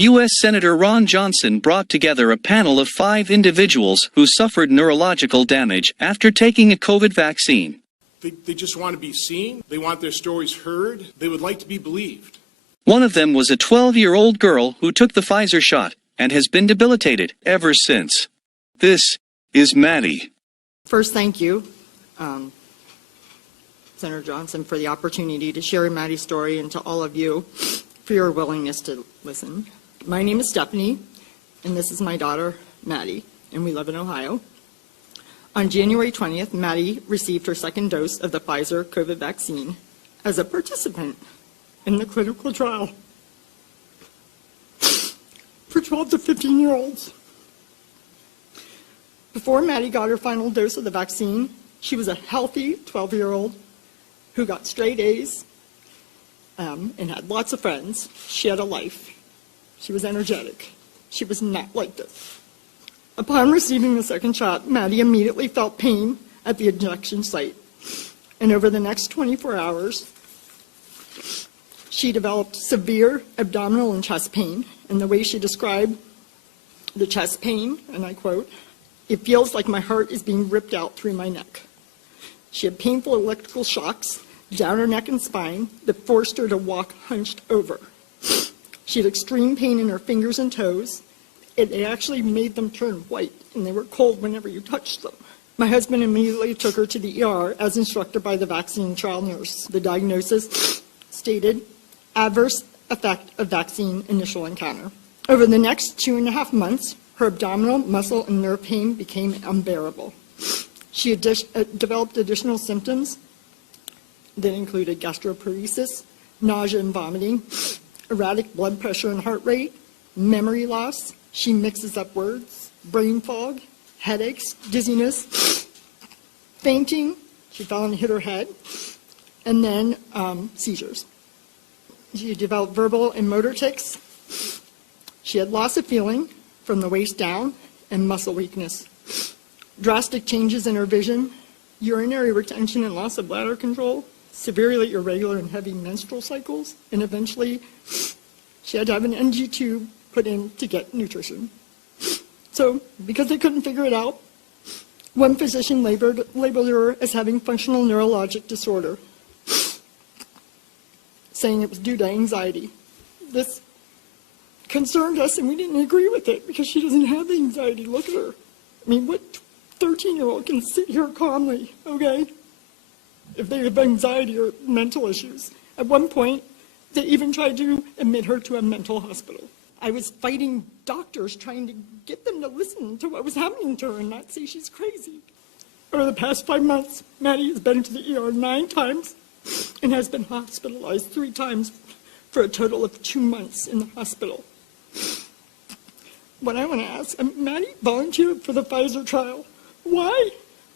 U.S. Senator Ron Johnson brought together a panel of 5 individuals who suffered neurological damage after taking a COVID vaccine. They just want to be seen. They want their stories heard. They would like to be believed. One of them was a 12-year-old girl who took the Pfizer shot and has been debilitated ever since. This is Maddie. First, thank you, Senator Johnson, for the opportunity to share Maddie's story, and to all of you for your willingness to listen. My name is Stephanie, and this is my daughter, Maddie, and we live in Ohio. On January 20th, Maddie received her second dose of the Pfizer COVID vaccine as a participant in the clinical trial for 12 to 15-year-olds. Before Maddie got her final dose of the vaccine, she was a healthy 12-year-old who got straight A's and had lots of friends. She had a life. She was energetic. She was not like this. Upon receiving the second shot, Maddie immediately felt pain at the injection site. And over the next 24 hours, she developed severe abdominal and chest pain. And the way she described the chest pain, and I quote, "It feels like my heart is being ripped out through my neck." She had painful electrical shocks down her neck and spine that forced her to walk hunched over. She had extreme pain in her fingers and toes. It actually made them turn white, and they were cold whenever you touched them. My husband immediately took her to the ER as instructed by the vaccine trial nurse. The diagnosis stated adverse effect of vaccine initial encounter. Over the next 2.5 months, her abdominal, muscle, and nerve pain became unbearable. She had developed additional symptoms that included gastroparesis, nausea and vomiting, erratic blood pressure and heart rate, memory loss. She mixes up words, brain fog, headaches, dizziness, fainting. She fell and hit her head, and then seizures. She developed verbal and motor tics. She had loss of feeling from the waist down and muscle weakness. Drastic changes in her vision, urinary retention and loss of bladder control, severely irregular and heavy menstrual cycles, and eventually she had to have an NG tube put in to get nutrition. So, because they couldn't figure it out, one physician labeled her as having functional neurologic disorder, saying it was due to anxiety. This concerned us, and we didn't agree with it because she doesn't have anxiety. Look at her. I mean, what 13-year-old can sit here calmly, okay, if they have anxiety or mental issues? At one point, they even tried to admit her to a mental hospital. I was fighting doctors trying to get them to listen to what was happening to her and not say she's crazy. Over the past 5 months, Maddie has been to the ER 9 times and has been hospitalized 3 times for a total of 2 months in the hospital. What I want to ask, Maddie volunteered for the Pfizer trial. Why?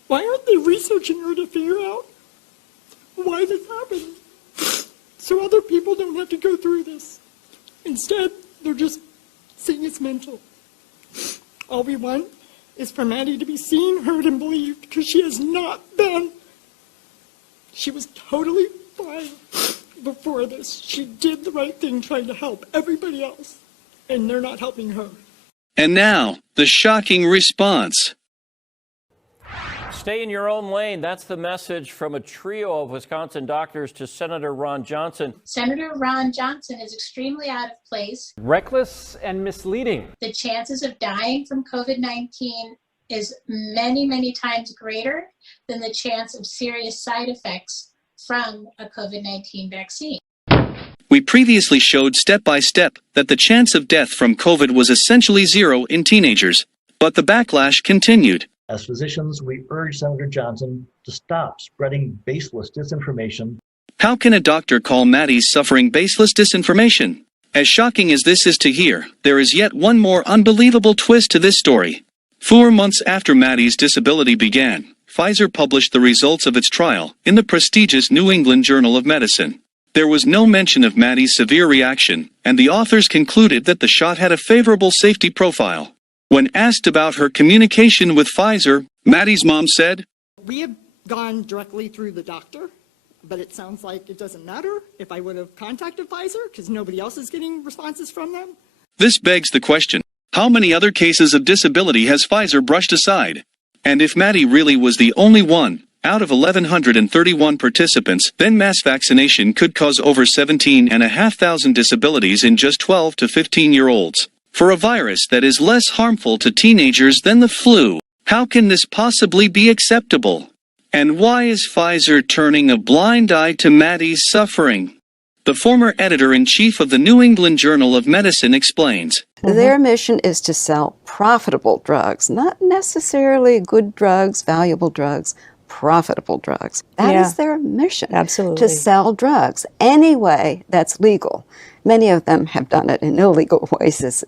Why aren't they researching her to figure out why this happened? So other people don't have to go through this. Instead, they're just saying it's mental. All we want is for Maddie to be seen, heard, and believed, because she has not been. She was totally fine before this. She did the right thing trying to help everybody else, and they're not helping her. And now, the shocking response. Stay in your own lane. That's the message from a trio of Wisconsin doctors to Senator Ron Johnson. Senator Ron Johnson is extremely out of place. Reckless and misleading. The chances of dying from COVID-19 is many, many times greater than the chance of serious side effects from a COVID-19 vaccine. We previously showed step by step that the chance of death from COVID was essentially zero in teenagers, but the backlash continued. As physicians, we urge Senator Johnson to stop spreading baseless disinformation. How can a doctor call Maddie's suffering baseless disinformation? As shocking as this is to hear, there is yet one more unbelievable twist to this story. 4 months after Maddie's disability began, Pfizer published the results of its trial in the prestigious New England Journal of Medicine. There was no mention of Maddie's severe reaction, and the authors concluded that the shot had a favorable safety profile. When asked about her communication with Pfizer, Maddie's mom said, "We have gone directly through the doctor, but it sounds like it doesn't matter if I would have contacted Pfizer because nobody else is getting responses from them." This begs the question, how many other cases of disability has Pfizer brushed aside? And if Maddie really was the only one, out of 1,131 participants, then mass vaccination could cause over 17,500 disabilities in just 12 to 15-year-olds. For a virus that is less harmful to teenagers than the flu, how can this possibly be acceptable? And why is Pfizer turning a blind eye to Maddie's suffering? The former editor-in-chief of the New England Journal of Medicine explains. Their mission is to sell profitable drugs, not necessarily good drugs, valuable drugs, profitable drugs. That is their mission. Absolutely. To sell drugs any way that's legal. Many of them have done it in illegal ways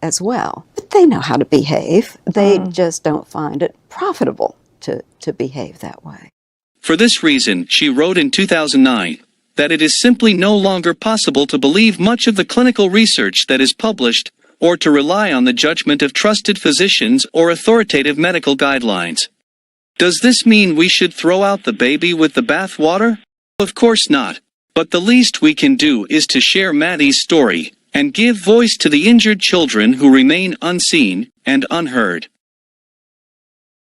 as well. But they know how to behave. They just don't find it profitable to behave that way. For this reason, she wrote in 2009, that it is simply no longer possible to believe much of the clinical research that is published, or to rely on the judgment of trusted physicians or authoritative medical guidelines. Does this mean we should throw out the baby with the bathwater? Of course not. But the least we can do is to share Maddie's story, and give voice to the injured children who remain unseen and unheard.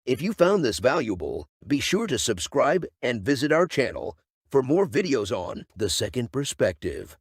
If you found this valuable, be sure to subscribe and visit our channel for more videos on The Second Perspective.